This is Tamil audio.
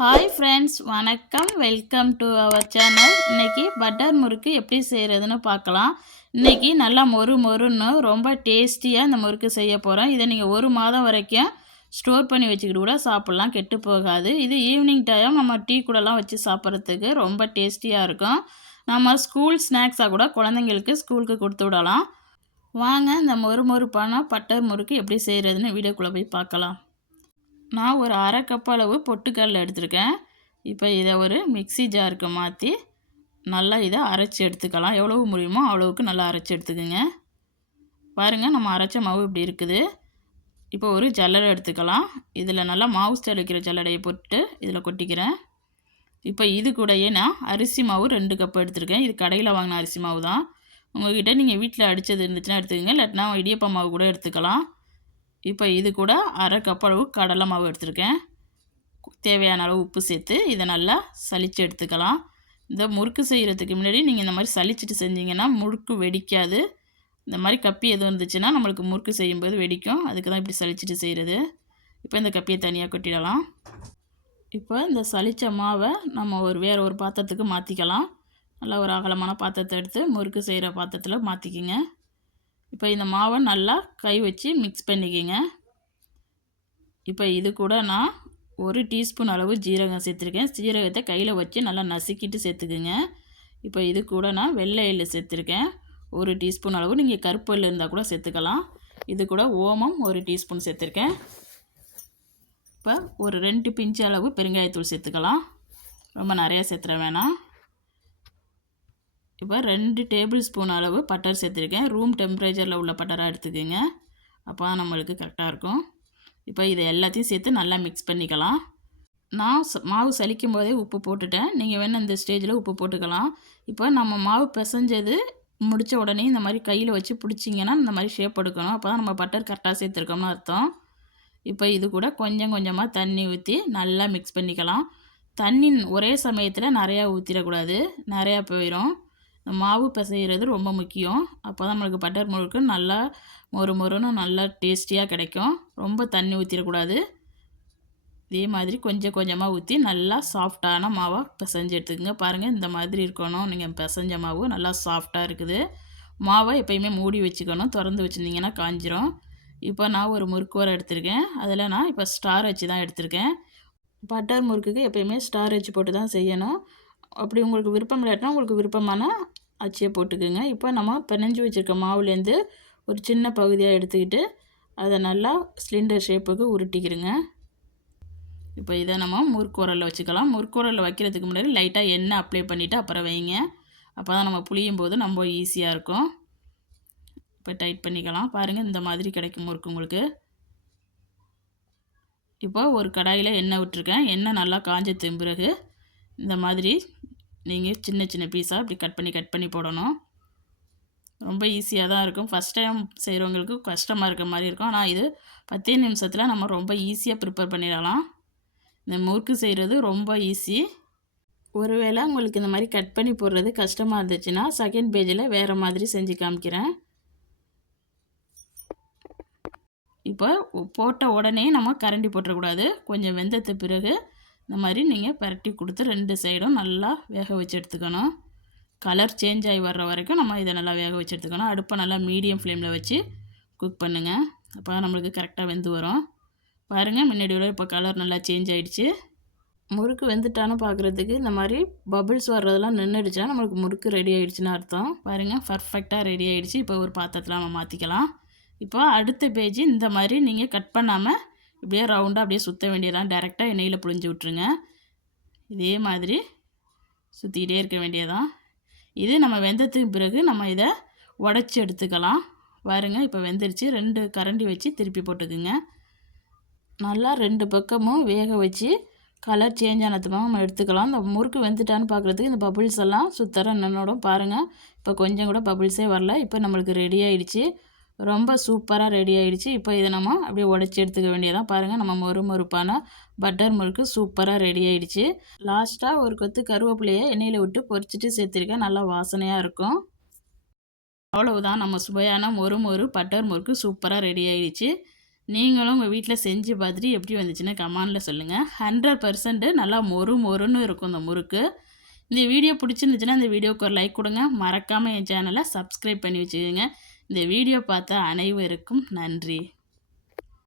ஹாய் ஃப்ரெண்ட்ஸ், வணக்கம். Welcome to our channel. இன்றைக்கி பட்டர் முறுக்கு எப்படி செய்கிறதுன்னு பார்க்கலாம். இன்றைக்கி நல்லா மொறு மொறுன்னு ரொம்ப டேஸ்டியாக இந்த முறுக்கு செய்ய போகிறோம். இதை நீங்கள் 1 மாதம் வரைக்கும் ஸ்டோர் பண்ணி வச்சுக்கிட்டு கூட சாப்பிட்லாம், கெட்டு போகாது. இது ஈவினிங் டைம் நம்ம டீ கூடலாம் வச்சு சாப்பிட்றதுக்கு ரொம்ப டேஸ்டியாக இருக்கும். நம்ம ஸ்கூல் ஸ்நாக்ஸாக கூட குழந்தைங்களுக்கு ஸ்கூலுக்கு கொடுத்து விடலாம். வாங்க இந்த மொறு மொறுப்பான பட்டர் முறுக்கு எப்படி செய்கிறதுன்னு வீடியோக்குள்ளே போய் பார்க்கலாம். நான் ஒரு அரை கப் அளவு பொட்டுக்கடலை எடுத்திருக்கேன். இப்போ இதை ஒரு மிக்ஸி ஜாருக்கு மாற்றி நல்லா இதை அரைச்சி எடுத்துக்கலாம். எவ்வளவு முடியுமோ அவ்வளவுக்கு நல்லா அரைச்சி எடுத்துக்கோங்க. பாருங்கள், நம்ம அரைச்ச மாவு இப்படி இருக்குது. இப்போ ஒரு ஜல்லடை எடுத்துக்கலாம். இதில் நல்லா மாவு தெளிக்கிற ஜல்லடையை போட்டு இதில் கொட்டிக்கிறேன். இப்போ இது கூடயே நான் அரிசி மாவு 2 கப் எடுத்திருக்கேன். இது கடையில் வாங்கின அரிசி மாவு தான். உங்கள்கிட்ட நீங்கள் வீட்டில் அடித்தது இருந்துச்சுன்னா எடுத்துக்கோங்க, இல்லாட்டினா இடியப்ப மாவு கூட எடுத்துக்கலாம். இப்போ இது கூட அரை கப் அளவு கடலை மாவு எடுத்திருக்கேன். தேவையான அளவு உப்பு சேர்த்து இதை நல்லா சலித்து எடுத்துக்கலாம். இந்த முறுக்கு செய்கிறதுக்கு முன்னாடி நீங்கள் இந்த மாதிரி சலிச்சிட்டு செஞ்சிங்கன்னா முறுக்கு வெடிக்காது. இந்த மாதிரி கப்பி எதுவும் இருந்துச்சுன்னா நம்மளுக்கு முறுக்கு செய்யும்போது வெடிக்கும். அதுக்கு தான் இப்படி சலிச்சிட்டு செய்கிறது. இப்போ இந்த கப்பியை தனியாக கொட்டிடலாம். இப்போ இந்த சலித்த மாவை நம்ம வேறு ஒரு பாத்திரத்துக்கு மாற்றிக்கலாம். நல்லா ஒரு அகலமான பாத்திரத்தை எடுத்து முறுக்கு செய்கிற பாத்திரத்தில் மாற்றிக்கிங்க. இப்போ இந்த மாவை நல்லா கை வச்சு மிக்ஸ் பண்ணிக்கிங்க. இப்போ இது கூட நான் 1 டீஸ்பூன் அளவு ஜீரகம் சேர்த்துருக்கேன். ஜீரகத்தை கையில் வச்சு நல்லா நசுக்கிட்டு சேர்த்துக்குங்க. இப்போ இது கூட நான் வெள்ளை எள்ளு சேர்த்துருக்கேன். 1 டீஸ்பூன் அளவு, நீங்கள் கருப்பு எள்ளு இருந்தால் கூட சேர்த்துக்கலாம். இது கூட ஓமம் 1 டீஸ்பூன் சேர்த்துருக்கேன். இப்போ ஒரு 2 பிஞ்சு அளவு பெருங்காயத்தூள் சேர்த்துக்கலாம். ரொம்ப நிறையா சேர்த்துற வேணாம். இப்போ 2 டேபிள் ஸ்பூன் அளவு பட்டர் சேர்த்துருக்கேன். ரூம் டெம்பரேச்சரில் உள்ள பட்டராக எடுத்துக்கோங்க, அப்போ தான் நம்மளுக்கு கரெக்டாக இருக்கும். இப்போ இதை எல்லாத்தையும் சேர்த்து நல்லா மிக்ஸ் பண்ணிக்கலாம். நான் மாவு சலிக்கும் போதே உப்பு போட்டுட்டேன். நீங்கள் வேணால் இந்த ஸ்டேஜில் உப்பு போட்டுக்கலாம். இப்போ நம்ம மாவு பிசைஞ்சது முடித்த உடனே இந்த மாதிரி கையில் வச்சு பிடிச்சிங்கன்னா இந்த மாதிரி ஷேப் எடுக்கணும். அப்போ தான் நம்ம பட்டர் கரெக்டாக சேர்த்துருக்கோம்னு அர்த்தம். இப்போ இது கூட கொஞ்சம் கொஞ்சமாக தண்ணி ஊற்றி நல்லா மிக்ஸ் பண்ணிக்கலாம். தண்ணி ஒரே சமயத்தில் நிறையா ஊற்றிடக்கூடாது, நிறையா போயிடும். மாவு பிசைகிறது ரொம்ப முக்கியம். அப்போ தான் நம்மளுக்கு பட்டர் முறுக்கு நல்லா மொறு மொறுன்னு நல்லா டேஸ்டியாக கிடைக்கும். ரொம்ப தண்ணி ஊற்றிடக்கூடாது. இதே மாதிரி கொஞ்சம் கொஞ்சமாக ஊற்றி நல்லா சாஃப்டான மாவாக பிசைஞ்சு எடுத்துக்கோங்க. பாருங்கள், இந்த மாதிரி இருக்கணும். நீங்கள் பிசைஞ்ச மாவு நல்லா சாஃப்டாக இருக்குது. மாவை எப்போயுமே மூடி வச்சுக்கணும், திறந்து வச்சுருந்தீங்கன்னா காஞ்சிரும். இப்போ நான் ஒரு முறுக்கு வரை எடுத்திருக்கேன். அதில் நான் இப்போ ஸ்டார் வச்சு தான் எடுத்திருக்கேன். பட்டர் முறுக்குக்கு எப்போயுமே ஸ்டார் வச்சு போட்டு தான் செய்யணும். அப்படி உங்களுக்கு விருப்பம் இல்லாட்டினா உங்களுக்கு விருப்பமான அச்சியை போட்டுக்குங்க. இப்போ நம்ம பிணைஞ்சு வச்சுருக்க மாவுலேருந்து ஒரு சின்ன பகுதியாக எடுத்துக்கிட்டு அதை நல்லா சிலிண்டர் ஷேப்புக்கு உருட்டிக்கிறங்க. இப்போ இதை நம்ம முறுக்குரலில் வச்சுக்கலாம். முறுக்குரலில் வைக்கிறதுக்கு முன்னாடி லைட்டாக எண்ணெய் அப்ளை பண்ணிவிட்டு அப்புறம் வைங்க. அப்போ தான் நம்ம புளியும் போது ரொம்ப ஈஸியாக இருக்கும். இப்போ டைட் பண்ணிக்கலாம். பாருங்கள், இந்த மாதிரி கிடைக்கும் முறுக்கு உங்களுக்கு. இப்போ ஒரு கடாயில் எண்ணெய் விட்டுருக்கேன். எண்ணெய் நல்லா காஞ்ச பிறகு இந்த மாதிரி நீங்கள் சின்ன சின்ன பீஸாக இப்படி கட் பண்ணி போடணும். ரொம்ப ஈஸியாக தான் இருக்கும். ஃபஸ்ட் டைம் செய்கிறவங்களுக்கு கஷ்டமாக இருக்க மாதிரி இருக்கும். ஆனால் இது 10 நிமிஷத்தில் நம்ம ரொம்ப ஈஸியாக ப்ரிப்பேர் பண்ணிடலாம். இந்த முறுக்கு செய்கிறது ரொம்ப ஈஸி. ஒருவேளை உங்களுக்கு இந்த மாதிரி கட் பண்ணி போடுறது கஷ்டமாக இருந்துச்சுன்னா செகண்ட் பேஜில் வேறு மாதிரி செஞ்சு காமிக்கிறேன். இப்போ போட்ட உடனே நம்ம கரண்டி போட்டுறக்கூடாது. கொஞ்சம் வெந்தத்த பிறகு இந்த மாதிரி நீங்கள் பரட்டி கொடுத்து 2 சைடும் நல்லா வேக வச்சு எடுத்துக்கணும். கலர் சேஞ்ச் ஆகி வர்ற வரைக்கும் நம்ம இதை நல்லா வேக வச்சு எடுத்துக்கணும். அடுப்பை நல்லா மீடியம் ஃப்ளேமில் வச்சு குக் பண்ணுங்கள். அப்போ தான் நம்மளுக்கு கரெக்டாக வெந்து வரும். பாருங்கள், முன்னாடி விட இப்போ கலர் நல்லா சேஞ்ச் ஆகிடுச்சு. முறுக்கு வெந்துட்டான்னு பார்க்குறதுக்கு இந்த மாதிரி பபிள்ஸ் வர்றதெல்லாம் நின்றுடுச்சுன்னா நம்மளுக்கு முறுக்கு ரெடி ஆகிடுச்சின்னு அர்த்தம். பாருங்கள், பர்ஃபெக்டாக ரெடி ஆகிடுச்சு. இப்போ ஒரு பாத்திரத்தில் நம்ம மாற்றிக்கலாம். இப்போ அடுத்த பேஜ் இந்த மாதிரி நீங்கள் கட் பண்ணாமல் இப்படியே ரவுண்டாக அப்படியே சுற்ற வேண்டியதான். டைரெக்டாக எண்ணெயில் புழிஞ்சு விட்ருங்க. இதே மாதிரி சுற்றிக்கிட்டே இருக்க வேண்டியதான். இது நம்ம வெந்ததுக்கு பிறகு நம்ம இதை உடச்சி எடுத்துக்கலாம். பாருங்கள், இப்போ வெந்துருச்சு. 2 கரண்டி வச்சு திருப்பி போட்டுக்குங்க. நல்லா 2 பக்கமும் வேக வச்சு கலர் சேஞ்ச் ஆனதுமாக நம்ம எடுத்துக்கலாம். இந்த முறுக்கு வெந்துட்டான்னு பார்க்குறதுக்கு இந்த பபிள்ஸ் எல்லாம் சுத்தர நின்னோட பாருங்கள். இப்போ கொஞ்சம் கூட பபிள்ஸே வரல. இப்போ நம்மளுக்கு ரெடி ஆகிடுச்சு. ரொம்ப சூப்பராக ரெடி ஆகிடுச்சு. இப்போ இதை நம்ம அப்படியே உடச்சி எடுத்துக்க வேண்டியதான். பாருங்கள், நம்ம மொறு மொறுப்பான பட்டர் முறுக்கு சூப்பராக ரெடி ஆகிடுச்சு. லாஸ்ட்டாக ஒரு கொத்து கருவேப்பிலையை எண்ணெயில் விட்டு பொரிச்சிட்டு சேர்த்துருக்கேன். நல்லா வாசனையாக இருக்கும். அவ்வளவுதான், நம்ம சுவையான மொறு பட்டர் முறுக்கு சூப்பராக ரெடி ஆகிடுச்சு. நீங்களும் உங்கள் வீட்டில் செஞ்சு பார்த்துட்டு எப்படி வந்துச்சுன்னு கமெண்டில் சொல்லுங்கள். 100% நல்லா மொறு மொறுன்னு இருக்கும் இந்த முறுக்கு. இந்த வீடியோ பிடிச்சிருந்துச்சுன்னா இந்த வீடியோவுக்கு ஒரு லைக் கொடுங்க. மறக்காமல் என் சேனலை சப்ஸ்கிரைப் பண்ணி வச்சுக்கோங்க. இந்த வீடியோ பார்த்த அனைவருக்கும் நன்றி.